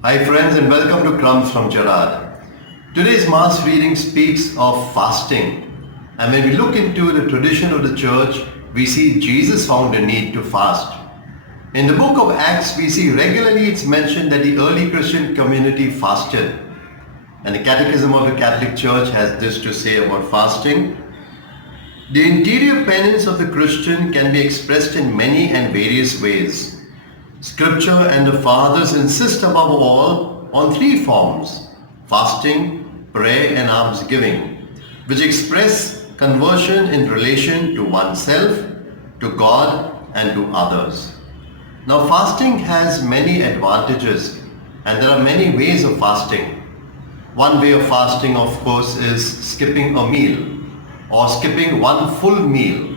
Hi friends and welcome to Crumbs from Gerard. Today's Mass reading speaks of fasting. And when we look into the tradition of the church, we see Jesus found a need to fast. In the book of Acts, we see regularly it's mentioned that the early Christian community fasted. And the Catechism of the Catholic Church has this to say about fasting. The interior penance of the Christian can be expressed in many and various ways. Scripture and the Fathers insist above all on three forms: fasting, prayer and almsgiving, which express conversion in relation to oneself, to God and to others. Now fasting has many advantages and there are many ways of fasting. One way of fasting, of course, is skipping a meal or skipping one full meal,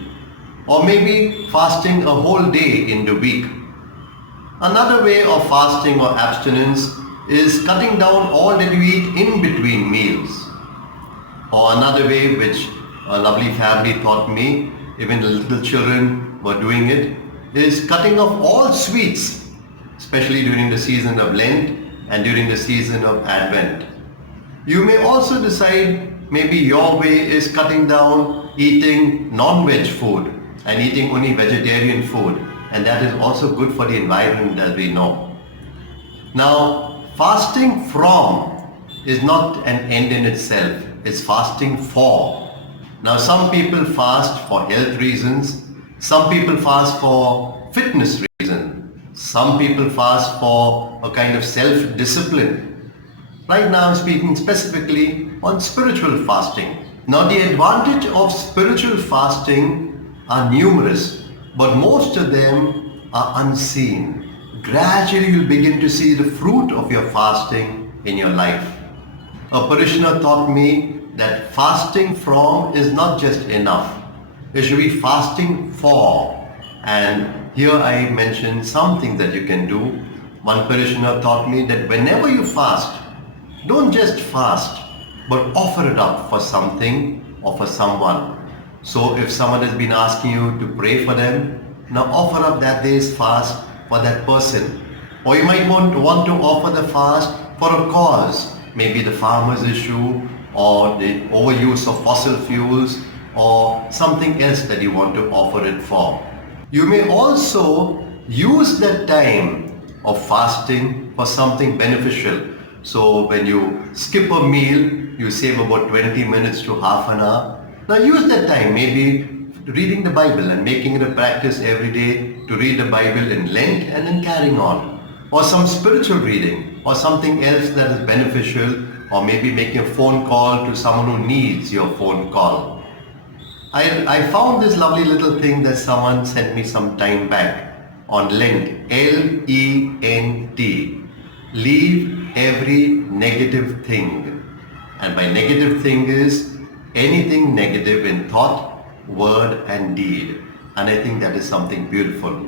or maybe fasting a whole day in the week. Another way of fasting or abstinence is cutting down all that you eat in between meals. Or another way, which a lovely family taught me, even the little children were doing it, is cutting off all sweets, especially during the season of Lent and during the season of Advent. You may also decide maybe your way is cutting down eating non-veg food and eating only vegetarian food. And that is also good for the environment, as we know. Now, fasting from is not an end in itself. It's fasting for. Now, some people fast for health reasons. Some people fast for fitness reasons. Some people fast for a kind of self-discipline. Right now, I'm speaking specifically on spiritual fasting. Now, the advantage of spiritual fasting are numerous, but most of them are unseen. Gradually you'll begin to see the fruit of your fasting in your life. A parishioner taught me that fasting from is not just enough. It should be fasting for. And here I mentioned some things that you can do. One parishioner taught me that whenever you fast, don't just fast, but offer it up for something or for someone. So if someone has been asking you to pray for them, now offer up that day's fast for that person. Or you might want to offer the fast for a cause, maybe the farmers' issue or the overuse of fossil fuels or something else that you want to offer it for. You may also use that time of fasting for something beneficial. So when you skip a meal, you save about 20 minutes to half an hour. Now use that time, maybe reading the Bible and making it a practice every day to read the Bible in Lent and then carrying on. Or some spiritual reading or something else that is beneficial, or maybe making a phone call to someone who needs your phone call. I found this lovely little thing that someone sent me some time back on Lent, L-E-N-T. Leave every negative thing. And by negative thing is anything negative in thought, word and deed. And I think that is something beautiful.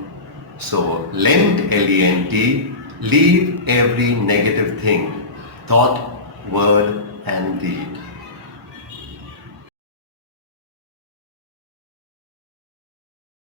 So Lent, L-E-N-T, leave every negative thing, thought, word and deed.